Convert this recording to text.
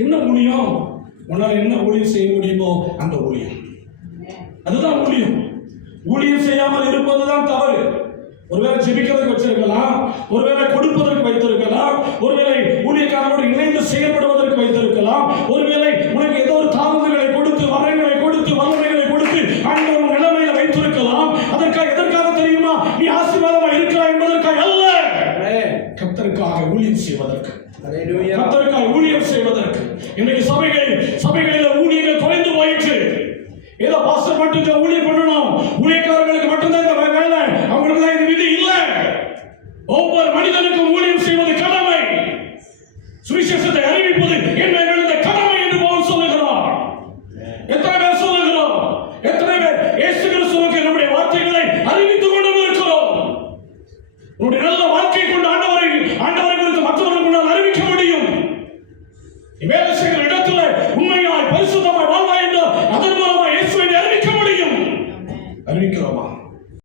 என்ன ஊழியம்? உன்னால என்ன ஊழியம் செய்ய முடியுமோ அந்த ஊழியம். அதுதான் ஊழியம். ஊழியம் செய்யாமல் இருப்பதுதான் தவறு. ஒருவேளை ஜெபிக்கிறதுக்கு வச்சிருக்கலாம் ஒருவேளை கொடுப்பதற்கு வைத்திருக்கலாம் ஒருவேளை ஊழியக்காரனோடு இணைந்து செயல்படுவதற்கு வைத்திருக்கலாம் ஒருவேளை உனக்கு ஏதோ ஒரு தாமதங்களை கொடுத்து வரங்களை கொடுத்து வல்லமைகளை கொடுத்து ஆண்டவர் உன் நிலைமையில வைத்திருக்கலாம். அதற்காக எதற்காக தெரியுமா? நீ ஆசீர்வாதமா இருக்கிறாய் என்பதற்காக அல்ல. கர்த்தருக்காக ஊழியம் செய்வதற்கு. கர்த்தருக்காக ஊழியம் செய்வதற்கு. இன்றைக்கு சபைகள் சபைகளில் ஊழியர்கள் குறைந்து போயிற்று. ஏதோ பாஸ்டர் மட்டும் இங்க பண்ணணும் ஊழியக்காரர்களுக்கு மட்டும்தான் இந்த வேலை. அவங்களுக்கு தான் இந்த விதி இல்லை. ஒவ்வொரு மனிதனுக்கும் ஊழியம் செய்வது கடமை. சுவிசேஷத்தை அறிவிப்பது என்ன எழுந்த கடமை என்று பவுல் சொல்லுகிறார். எத்தனை பேர் சொல்லுகிறோம்? எத்தனை பேர் இயேசு கிறிஸ்துவுக்கு நம்முடைய வார்த்தைகளை அறிவித்துக் கொண்டு இருக்கிறோம் உன்னுடைய நல்ல வாழ்க்கை கொண்டு ஆண்டவரை ஆண்டவரை குறித்து மற்றவர்களுக்கு முன்னால் அறிவிக்க முடியும் நீ வேலை செய்கிற இடத்துல உண்மையாய் பரிசுத்தமாய் வாழ்வாய் என்று அதன் மூலமா இயேசுவை அறிவிக்க முடியும். அறிவிக்கிறோமா